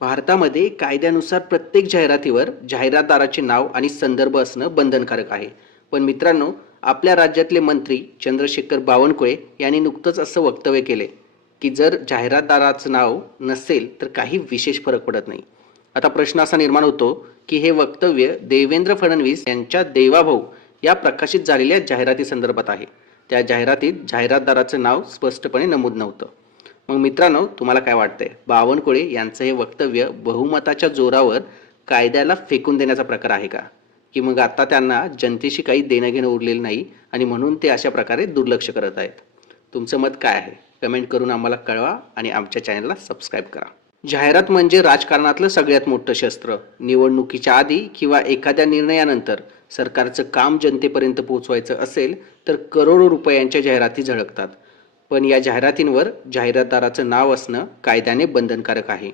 भारतामध्ये कायद्यानुसार प्रत्येक जाहिरातीवर जाहिरातदाराचे नाव आणि संदर्भ असणं बंधनकारक आहे. पण मित्रांनो, आपल्या राज्यातले मंत्री चंद्रशेखर बावनकुळे यांनी नुकतंच असं वक्तव्य केले की जर जाहिरातदाराचं नाव नसेल तर काही विशेष फरक पडत नाही. आता प्रश्न असा निर्माण होतो की हे वक्तव्य देवेंद्र फडणवीस यांच्या देवाभाऊ या प्रकाशित झालेल्या जाहिराती संदर्भात आहे. त्या जाहिरातीत जाहिरातदाराचं नाव स्पष्टपणे नमूद नव्हतं. मग मित्रांनो, तुम्हाला काय वाटतंय? बावनकुळे यांचं हे वक्तव्य बहुमताच्या जोरावर कायद्याला फेकून देण्याचा प्रकार आहे का? की मग आता त्यांना जनतेशी काही देणं घेणं उरलेलं नाही आणि म्हणून ते अशा प्रकारे दुर्लक्ष करत आहेत? तुमचं मत काय आहे? कमेंट करून आम्हाला कळवा आणि आमच्या चॅनलला सबस्क्राईब करा. जाहिरात म्हणजे राजकारणातलं सगळ्यात मोठं शस्त्र. निवडणुकीच्या आधी किंवा एखाद्या निर्णयानंतर सरकारचं काम जनतेपर्यंत पोहोचवायचं असेल तर करोडो रुपयांच्या जाहिराती झळकतात. पण या जाहिरातींवर जाहिरातदाराचं नाव असणं कायद्याने बंधनकारक आहे.